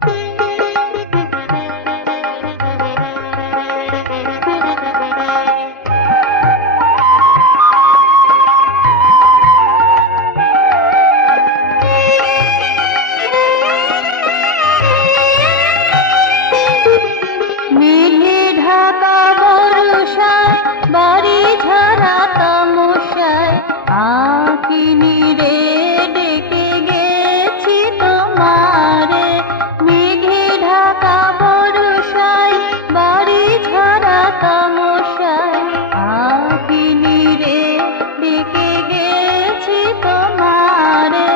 মেঘে ঢাকা বর্ষায় বাড়ি ঝরা তামশায় আঁকিনি রে ডেকে গেছি তোমারে। মেঘে ঢাকা বর্ষায় বাড়ি ঝরা তামশায় আঁকিনি রে ডেকে গেছি তোমারে।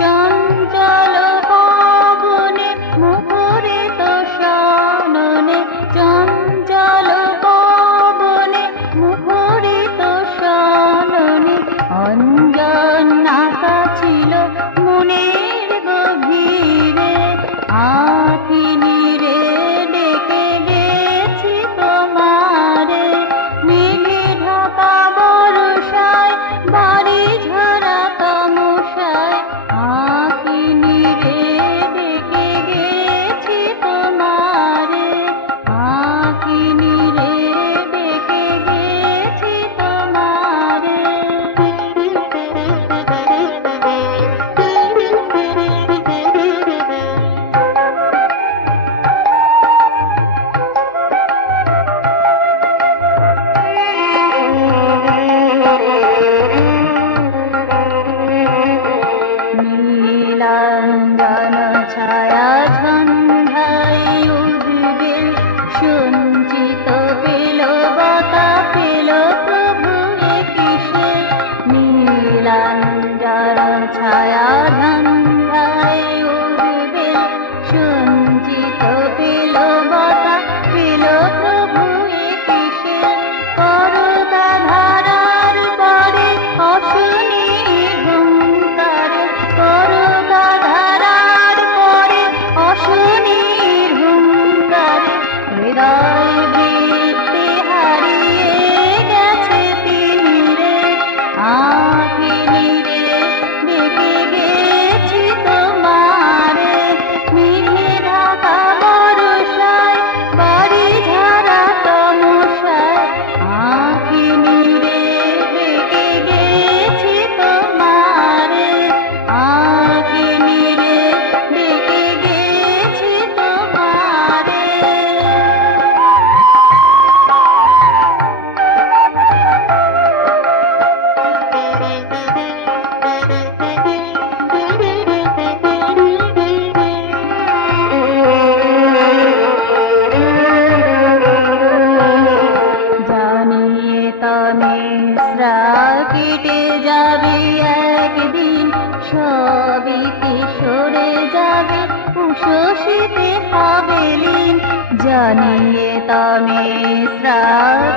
চঞ্চল পবনে মুখরিত সননে, চঞ্চল পবনে মুখরিত সননে অঞ্জন নাকা ছিল মনের গভীরে। আঁকিনি রে ডেকে গেছি তোমারে। মেঘে ঢাকা বর্ষায় বাড়ি ঝরা তামশায় আঁকিনি রে ডেকে গেছি তোমারে। আঁকিনি রে ডেকে গেছি তোমারে। নীলাঞ্জন ছায়া সন্ধ্যায় উদ্বেল সঞ্চিত পেল বতা পেল প্রভু এ কিসে। নীলাঞ্জন ছায়া সন্ধ্যায় উদ্বেল সঞ্চিত পেল বতা পেল প্রভু এ কিসে। করুণা ধারার পরে অশ্বিনী হুঙ্কারে, করুণা ধারার পরে অশ্বিনীর হুঙ্কারে হৃদয় বৃত্তি হারিয়ে গেছে তিনি রে। আঁকিনি রে ডেকে গেছি তোমারে। মেঘে ঢাকা বর্ষায় বাড়ি ঝরা তামশায় আঁকিনি রে ডেকে গেছি তোমারে। আঁকিনি রে ডেকে গেছি তোমারে। জানিয়ে তমিশ্রা কেটে যাবে একদিন, সবিতে সরে যাবে উষসীতে হবে লীন। জানিয়ে তমিশ্রা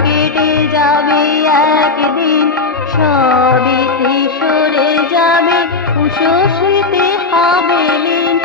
কেটে যাবে একদিন, সবিতে সরে যাবে উষসীতে হবে লীন।